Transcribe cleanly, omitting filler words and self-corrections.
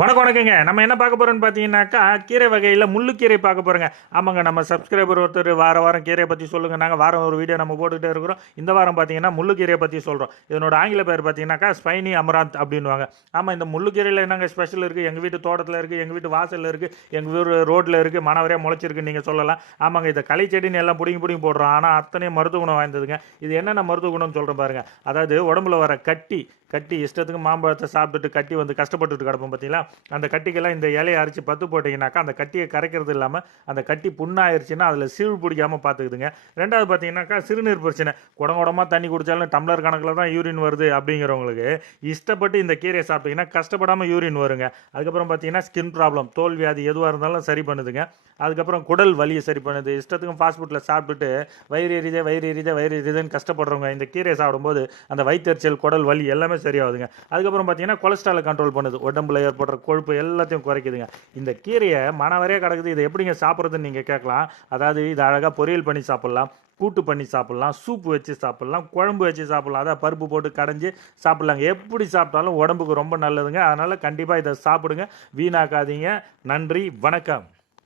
வணக்கங்க. நம்ம என்ன பார்க்க போறோம்னு பார்த்தீங்கன்னாக்கா, கீரை வகையில முள்ளுக்கீரை பார்க்க போறோங்க. ஆமாங்க, நம்ம சப்ஸ்கிரைபர் ஒருத்தர் வாரம் கீரைய பத்தி சொல்லுங்க. நாங்க வாரம் ஒரு வீடியோ நம்ம போட்டுக்கிட்டே இருக்கிறோம். இந்த வாரம் பார்த்தீங்கன்னா, முள்ளுக்கீரைய பத்தி சொல்றோம். இதனோட ஆங்கில பெயர் பார்த்தீங்கன்னாக்கா, ஸ்பைனி அமராந்த் அப்படின்னுவாங்க. ஆமா, இந்த முள்ளுக்கீரையில என்னங்க ஸ்பெஷல் இருக்கு? எங்க வீட்டு தோட்டத்துல இருக்கு, எங்க வீட்டு வாசல்ல இருக்கு, எங்க ஊர் ரோட்ல இருக்கு, மானாவாரியா முளைச்சிருக்குன்னு நீங்க சொல்லலாம். ஆமாங்க, இத களை செடின்னு எல்லாம் புடுங்கி போடுறோம். ஆனா அத்தனையும் மருத்துவ குணம் வாய்ந்ததுங்க. இது என்னென்ன மருத்துவ குணம்னு சொல்றேன் பாருங்க. அதாவது உடம்புல வர கட்டி இஷ்டத்துக்கு மாம்பழத்தை சாப்பிட்டுட்டு கட்டி வந்து கஷ்டப்பட்டுட்டு கிடப்போம் பார்த்தீங்களா, அந்த கட்டிக்கெல்லாம் இந்த இலையை அரைச்சி பத்து போட்டிங்கனாக்கா அந்த கட்டியை கரைக்கிறது இல்லாமல் அந்த கட்டி புண்ணாயிருச்சுன்னா அதில் சீழ் பிடிக்காமல் பார்த்துக்குதுங்க. ரெண்டாவது பார்த்தீங்கன்னாக்கா சிறுநீர் பிரச்சனை, குடமாக தண்ணி குடித்தாலும் டம்ளர் கணக்கில் தான் யூரின் வருது அப்படிங்கிறவங்களுக்கு இஷ்டப்பட்டு இந்த கீரையை சாப்பிட்டீங்கன்னா கஷ்டப்படாமல் யூரின் வருங்க. அதுக்கப்புறம் பார்த்தீங்கன்னா ஸ்கின் ப்ராப்ளம், தோல் வியாதி எதுவாக இருந்தாலும் சரி பண்ணுதுங்க. அதுக்கப்புறம் குடல் வலியை சரி பண்ணுது. இஷ்டத்துக்கும் ஃபாஸ்ட் ஃபுட்டில் சாப்பிட்டுட்டு வயிறு எரியுதுன்னு கஷ்டப்படுறவங்க இந்த கீரையை சாப்பிடும்போது அந்த வயிற்றுச்சல், குடல் வலி எல்லாமே சரியாகுதுங்க. அதுக்கப்புறம் பார்த்தீங்கன்னா கொலஸ்ட்ராலை கண்ட்ரோல் பண்ணுது, உடம்புல ஏற்படுற கொழுப்பு எல்லாத்தையும் குறைக்குதுங்க. இந்த கீரையை மனவரையே கிடக்குது, இதை எப்படிங்க சாப்பிட்றதுன்னு நீங்கள் கேட்கலாம். அதாவது இது அழகாக பொரியல் பண்ணி சாப்பிட்லாம், கூட்டு பண்ணி சாப்பிட்லாம், சூப்பு வச்சு சாப்பிட்லாம், குழம்பு வச்சு சாப்பிட்லாம், அதான் பருப்பு போட்டு கடைஞ்சி சாப்பிட்லாங்க. எப்படி சாப்பிட்டாலும் உடம்புக்கு ரொம்ப நல்லதுங்க. அதனால் கண்டிப்பாக இதை சாப்பிடுங்க, வீணாக்காதீங்க. நன்றி, வணக்கம்.